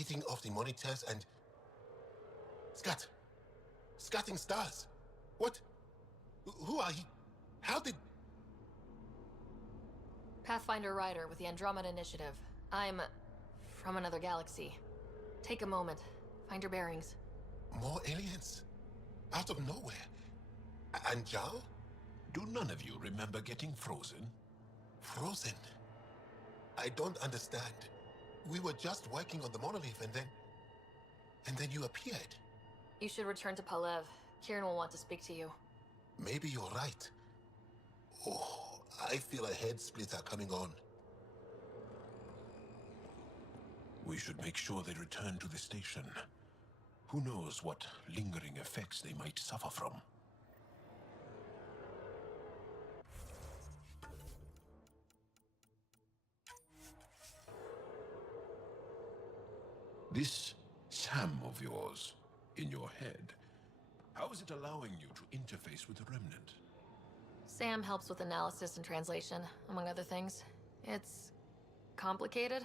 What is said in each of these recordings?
reading of the monitors and... Scatting stars. What? Who are you? How did... Pathfinder Ryder with the Andromeda Initiative. I'm from another galaxy. Take a moment. Find your bearings. More aliens? Out of nowhere? And Zhao? Do none of you remember getting frozen? Frozen? I don't understand. We were just working on the monolith and then you appeared. You should return to Palev. Kieran will want to speak to you. Maybe you're right. Oh, I feel a head splitter coming on. We should make sure they return to the station. Who knows what lingering effects they might suffer from. This SAM of yours, in your head, how is it allowing you to interface with the Remnant? Sam helps with analysis and translation, among other things. It's complicated.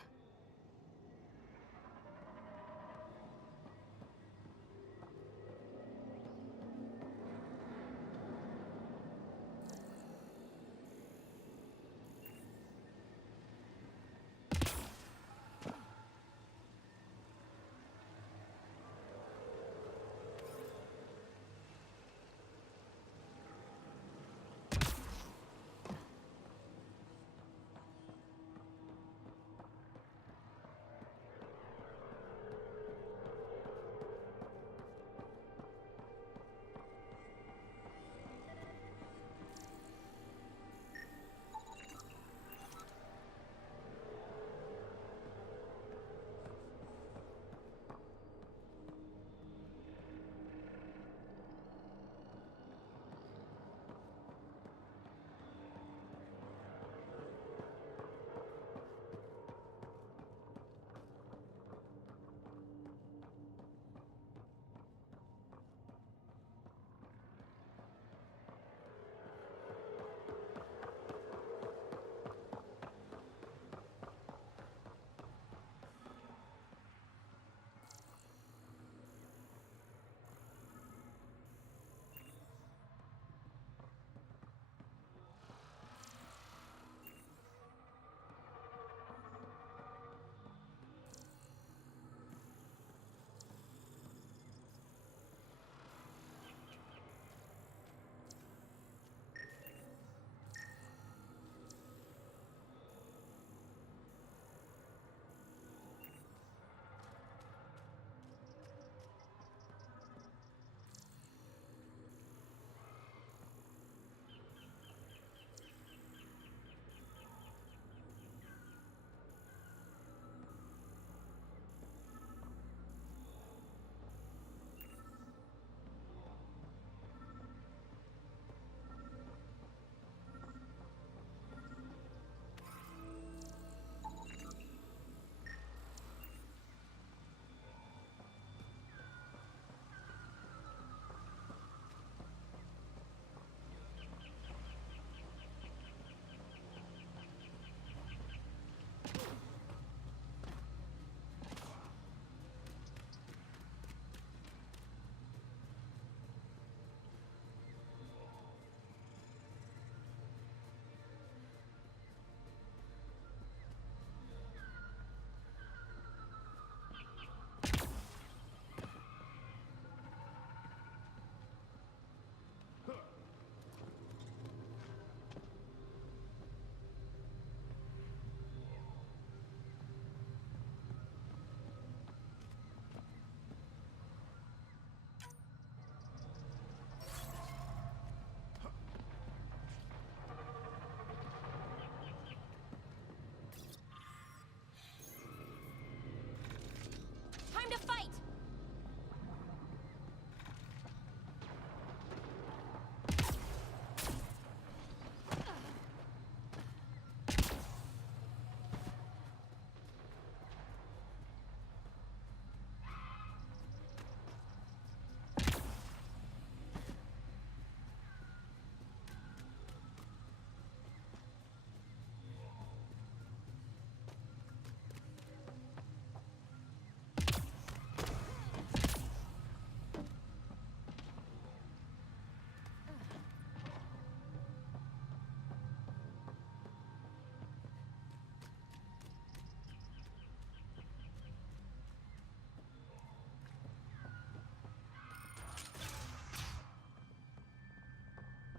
Time to fight!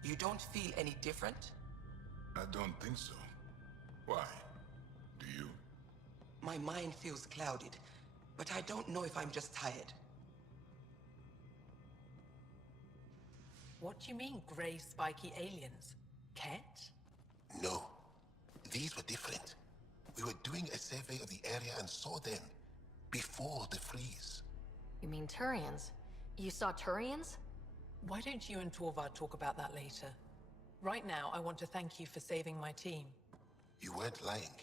You don't feel any different? I don't think so. Why? Do you? My mind feels clouded, but I don't know if I'm just tired. What do you mean, grey spiky aliens? Ket? No. These were different. We were doing a survey of the area and saw them before the freeze. You mean Turians? You saw Turians? Why don't you and Torvar talk about that later? Right now, I want to thank you for saving my team. You weren't lying.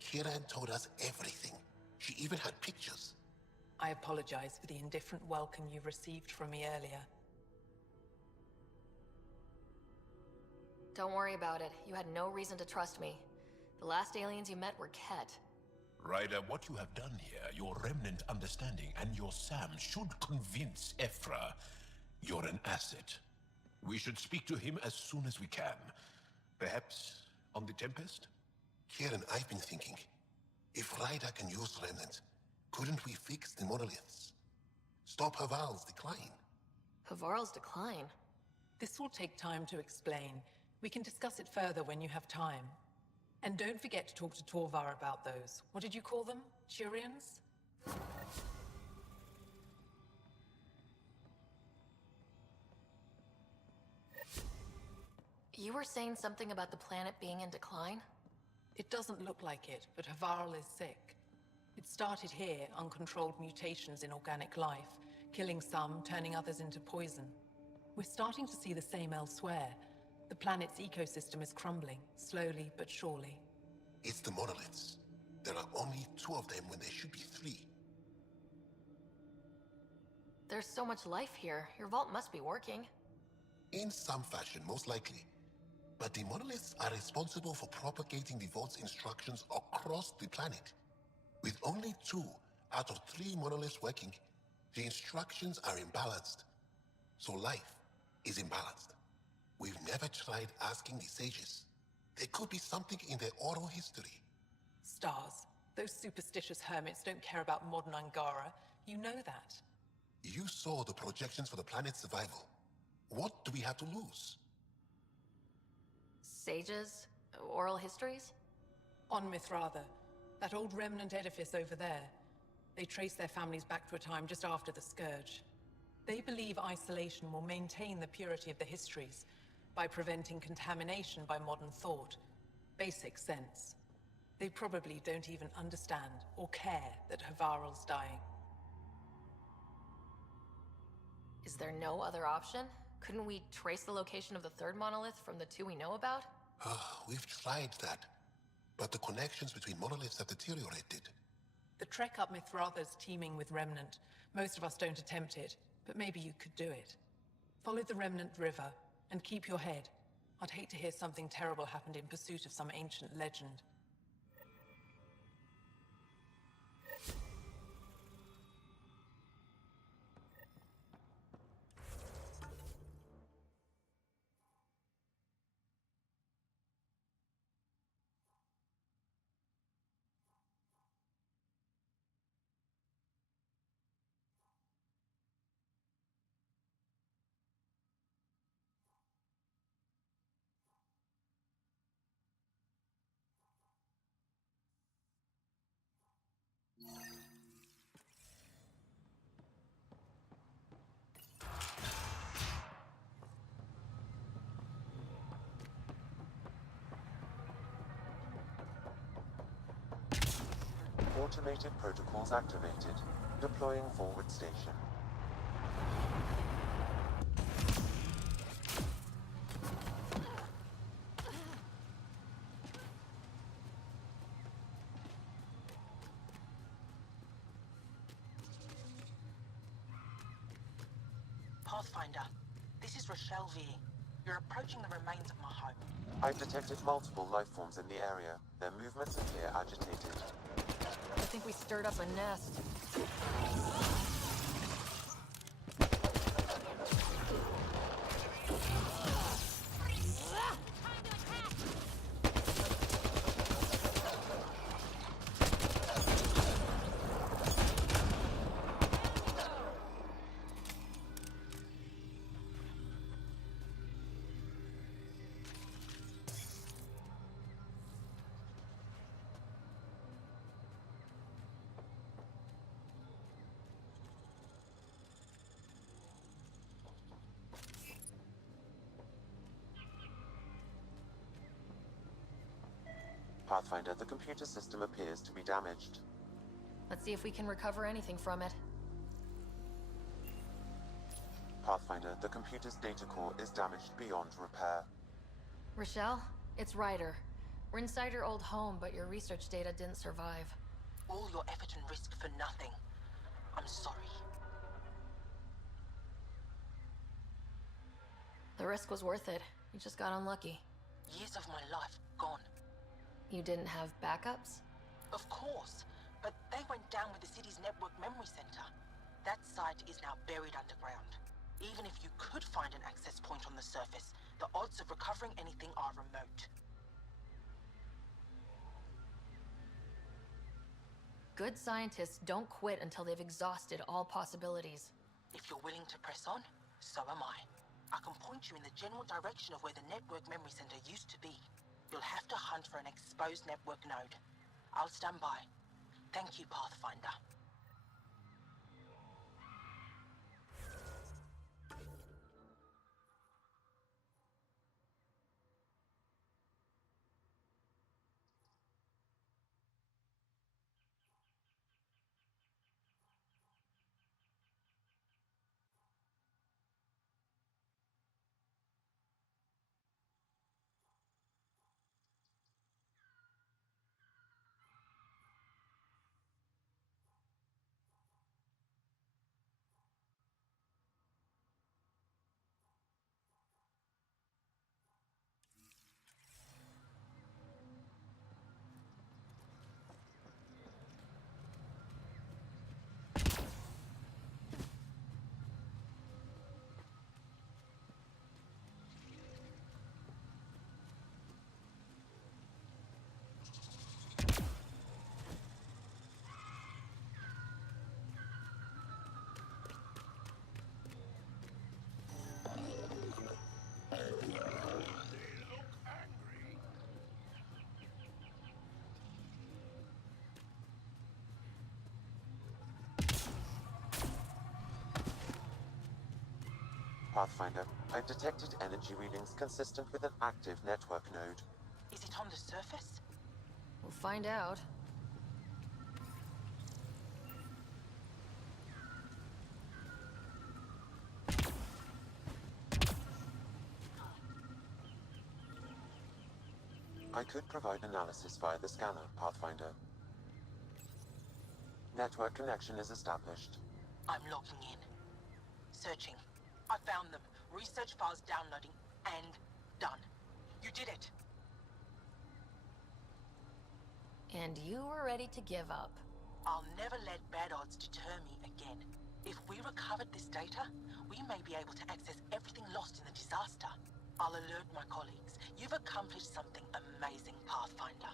Kiran told us everything. She even had pictures. I apologize for the indifferent welcome you received from me earlier. Don't worry about it. You had no reason to trust me. The last aliens you met were Ket. Ryder, what you have done here, your remnant understanding and your SAM should convince Ephra you're an asset. We should speak to him as soon as we can. Perhaps on the Tempest? Kieran, I've been thinking, if Ryder can use remnant, couldn't we fix the monoliths? Stop Haval's decline? Havarl's decline? This will take time to explain. We can discuss it further when you have time. And don't forget to talk to Torvar about those. What did you call them? Quarians? You were saying something about the planet being in decline? It doesn't look like it, but Havarl is sick. It started here, uncontrolled mutations in organic life, killing some, turning others into poison. We're starting to see the same elsewhere. The planet's ecosystem is crumbling, slowly but surely. It's the monoliths. There are only 2 of them when there should be 3. There's so much life here. Your vault must be working. In some fashion, most likely. But the monoliths are responsible for propagating the vault's instructions across the planet. With only 2 out of 3 monoliths working, the instructions are imbalanced. So life is imbalanced. We've never tried asking the sages. There could be something in their oral history. Stars. Those superstitious hermits don't care about modern Angara. You know that. You saw the projections for the planet's survival. What do we have to lose? Sages? Oral histories? On Mithratha, that old remnant edifice over there. They trace their families back to a time just after the Scourge. They believe isolation will maintain the purity of the histories by preventing contamination by modern thought. Basic sense. They probably don't even understand or care that Havarl's dying. Is there no other option? Couldn't we trace the location of the 3rd monolith from the 2 we know about? We've tried that. But the connections between monoliths have deteriorated. The trek up Mithratha's teeming with Remnant. Most of us don't attempt it, but maybe you could do it. Follow the Remnant River, and keep your head. I'd hate to hear something terrible happened in pursuit of some ancient legend. Automated protocols activated. Deploying forward station. Pathfinder, this is Rochelle V. You're approaching the remains of my home. I've detected multiple life forms in the area. Their movements appear agitated. I think we stirred up a nest. Pathfinder, the computer system appears to be damaged. Let's see if we can recover anything from it. Pathfinder, the computer's data core is damaged beyond repair. Rochelle, it's Ryder. We're inside your old home, but your research data didn't survive. All your effort and risk for nothing. I'm sorry. The risk was worth it. You just got unlucky. Years of my life gone. You didn't have backups? Of course, but they went down with the city's network memory center. That site is now buried underground. Even if you could find an access point on the surface, the odds of recovering anything are remote. Good scientists don't quit until they've exhausted all possibilities. If you're willing to press on, so am I. I can point you in the general direction of where the network memory center used to be. You'll have to hunt for an exposed network node. I'll stand by. Thank you, Pathfinder. Pathfinder, I've detected energy readings consistent with an active network node. Is it on the surface? We'll find out. I could provide analysis via the scanner, Pathfinder. Network connection is established. I'm logging in. Searching. I found them. Research files downloading and done. You did it. And you were ready to give up. I'll never let bad odds deter me again. If we recovered this data, we may be able to access everything lost in the disaster. I'll alert my colleagues. You've accomplished something amazing, Pathfinder.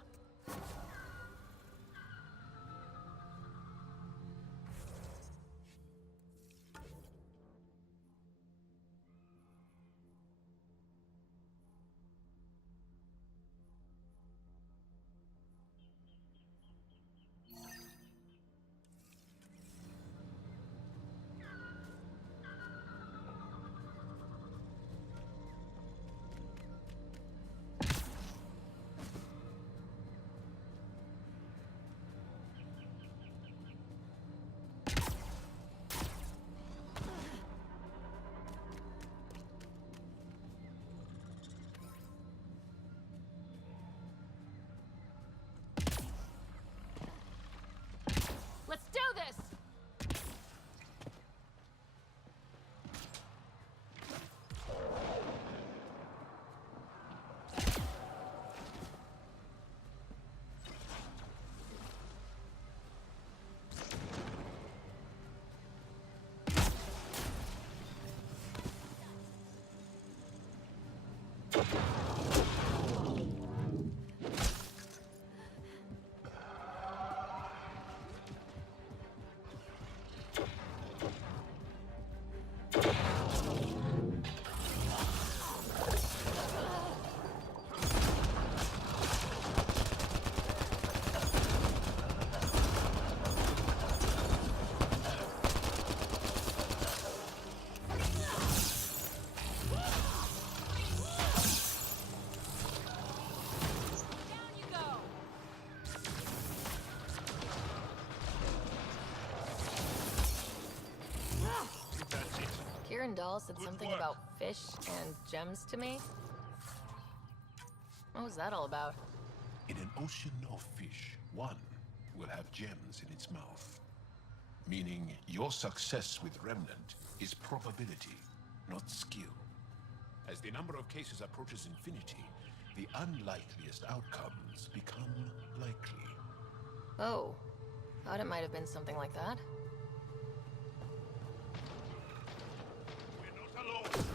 Quarian doll said something about fish and gems to me. What was that all about? In an ocean of fish, one will have gems in its mouth. Meaning your success with Remnant is probability, not skill. As the number of cases approaches infinity, the unlikeliest outcomes become likely. Oh, thought it might have been something like that. We're not alone!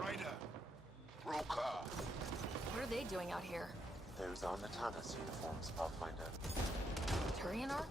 Ryder! Broker! What are they doing out here? Those are Natana's uniforms, Pathfinder. Turian Arc?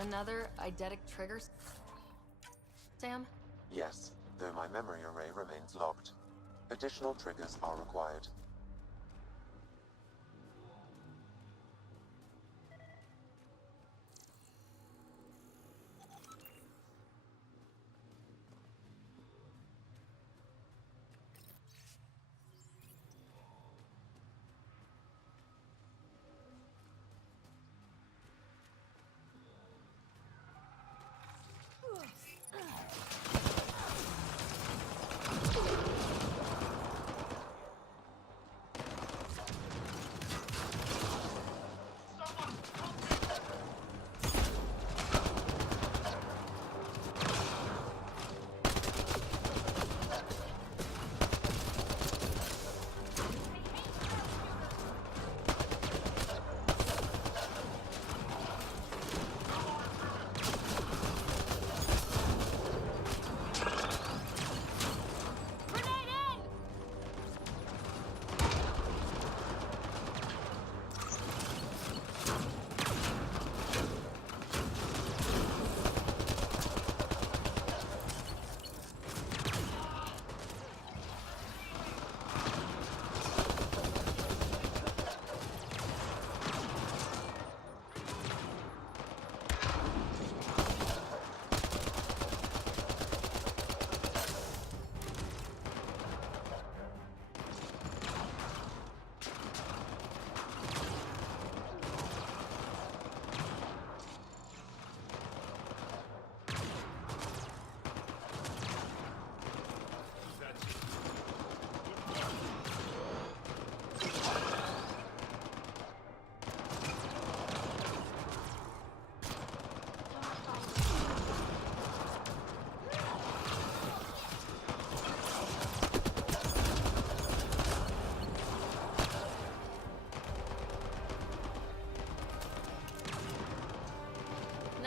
Another eidetic trigger, Sam? Yes, though my memory array remains locked. Additional triggers are required.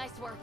Nice work.